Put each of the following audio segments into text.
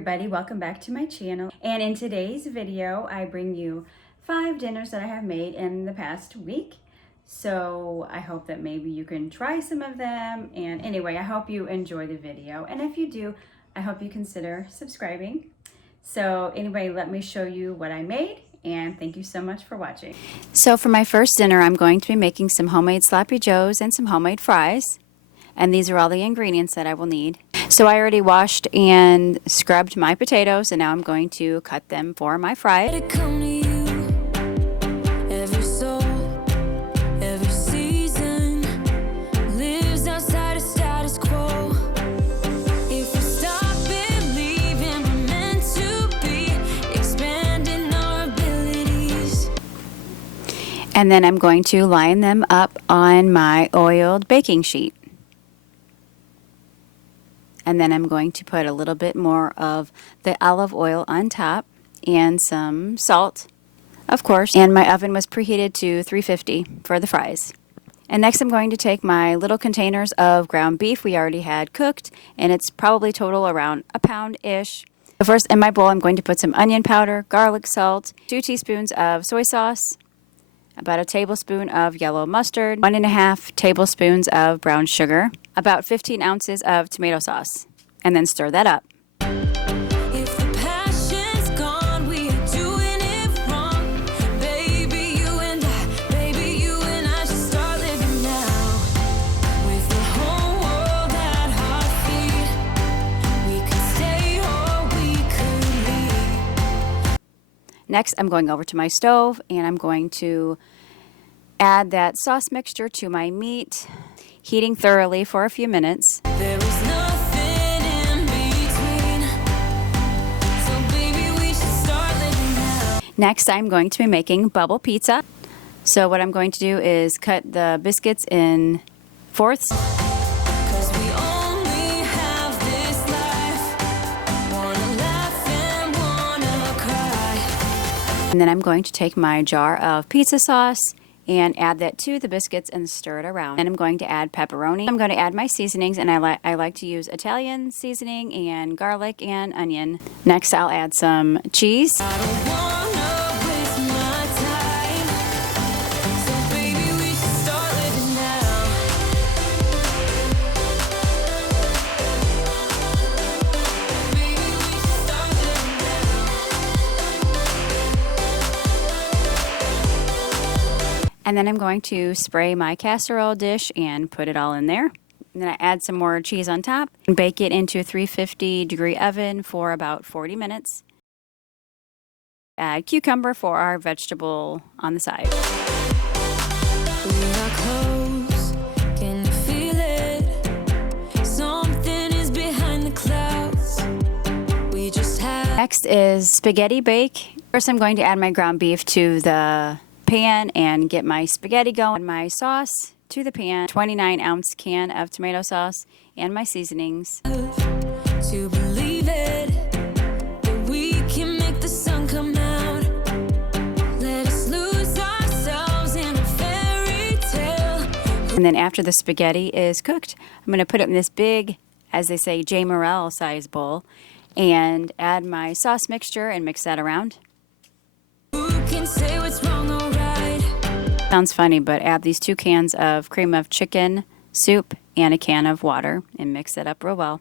everybody, welcome back to my channel. And in today's video, I bring you 5 dinners that I have made in the past week. So I hope that maybe you can try some of them. And anyway, I hope you enjoy the video. And if you do, I hope you consider subscribing. So anyway, let me show you what I made. And thank you so much for watching. So for my first dinner, I'm going to be making some homemade sloppy joes and some homemade fries. And these are all the ingredients that I will need. So I already washed and scrubbed my potatoes, and now I'm going to cut them for my fries. And then I'm going to line them up on my oiled baking sheet. And then I'm going to put a little bit more of the olive oil on top and some salt, of course. And my oven was preheated to 350 for the fries. And next I'm going to take my little containers of ground beef we already had cooked, and it's probably total around a pound-ish. First, in my bowl, I'm going to put some onion powder, garlic salt, 2 teaspoons of soy sauce, about a tablespoon of yellow mustard, 1.5 tablespoons of brown sugar, about 15 ounces of tomato sauce, and then stir that up. If the passion's gone, we are doing it wrong. Baby, you and I should start living now. With the whole world at our feet, we could stay or we could leave. Next, I'm going over to my stove, and I'm going to add that sauce mixture to my meat, heating thoroughly for a few minutes. There is nothing in between. So baby, we should start living now. Next, I'm going to be making bubble pizza. So what I'm going to do is cut the biscuits in fourths. And then I'm going to take my jar of pizza sauce and add that to the biscuits and stir it around. And I'm going to add pepperoni. I'm going to add my seasonings, and I like to use Italian seasoning and garlic and onion. Next, I'll add some cheese. And then I'm going to spray my casserole dish and put it all in there. And then I add some more cheese on top and bake it into a 350-degree oven for about 40 minutes. Add cucumber for our vegetable on the side. We are close. Can you feel it? Something is behind the clouds. We just have... Next is spaghetti bake. First, I'm going to add my ground beef to the pan and get my spaghetti going. My sauce to the pan, 29-ounce can of tomato sauce, and my seasonings. To believe it, that we can make the sun come out. Let us lose ourselves in a fairy tale. And then after the spaghetti is cooked, I'm going to put it in this big, as they say, J. Morrell size bowl, and add my sauce mixture and mix that around. Who can say what's wrong? Sounds funny, but add these 2 cans of cream of chicken soup and a can of water and mix it up real well.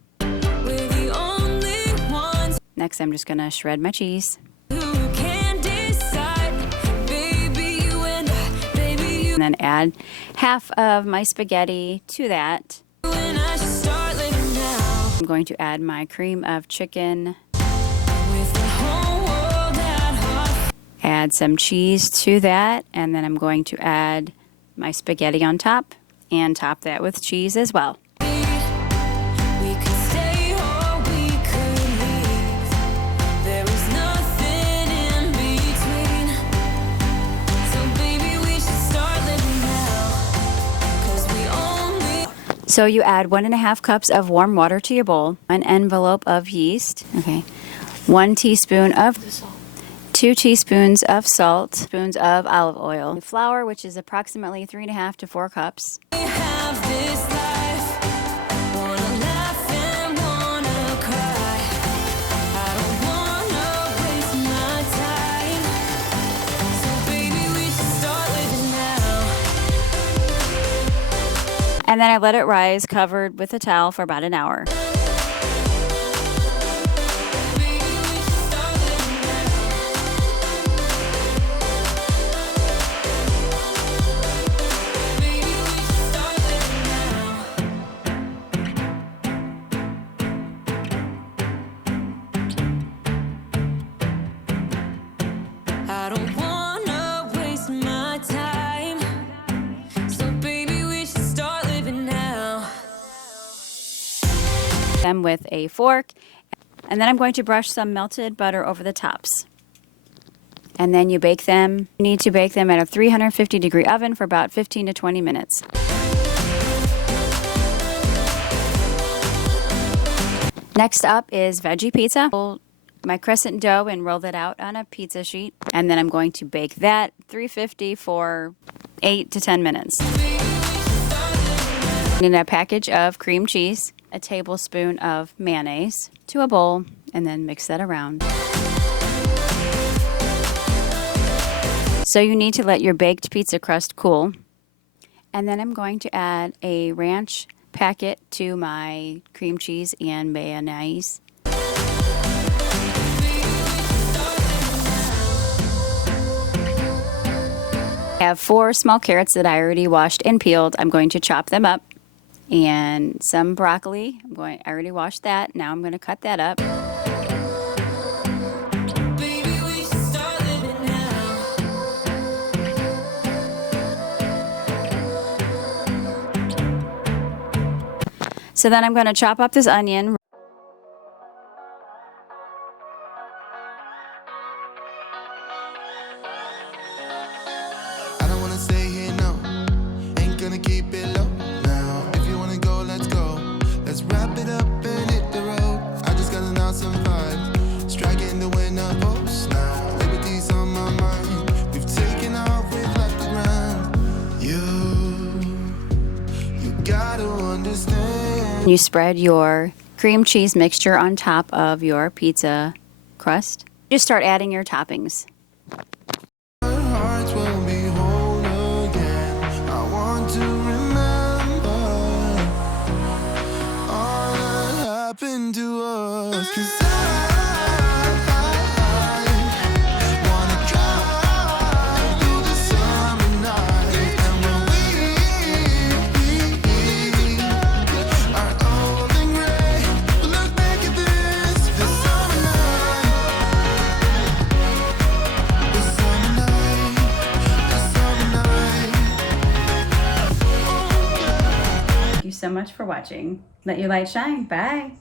Next, I'm just going to shred my cheese. And then add half of my spaghetti to that. I'm going to add my cream of chicken. Add some cheese to that, and then I'm going to add my spaghetti on top and top that with cheese as well. So you add 1.5 cups of warm water to your bowl, an envelope of yeast, 1 teaspoon of 2 teaspoons of salt, spoons of olive oil, flour, which is approximately 3.5 to 4 cups. And then I let it rise covered with a towel for about an hour. I don't wanna waste my time, so baby we should start living now. Them with a fork, and then I'm going to brush some melted butter over the tops. And then you bake them. You need to bake them at a 350-degree oven for about 15 to 20 minutes. Next up is veggie pizza. My crescent dough and roll it out on a pizza sheet, and then I'm going to bake that 350 for 8 to 10 minutes. In a package of cream cheese, a tablespoon of mayonnaise to a bowl, and then mix that around. So you need to let your baked pizza crust cool, and then I'm going to add a ranch packet to my cream cheese and mayonnaise. I have 4 small carrots that I already washed and peeled. I'm going to chop them up. And some broccoli. I already washed that. Now I'm going to cut that up. Baby, we should start living now. So then I'm going to chop up this onion. Keep it low now. If you wanna go, let's go. Let's wrap it up and hit the road. I just got an awesome vibe. Striking the winner post now. Liberty's on my mind. We've taken off, we've left the ground. You gotta understand. You spread your cream cheese mixture on top of your pizza crust. Just start adding your toppings. Our hearts will be whole again. I want to remember all that happened to us. 'Cause I wanna drive through the summer night. And when we are old and gray, we'll look back at this summer night. This summer night. This summer night. Thank you so much for watching. Let your light shine. Bye.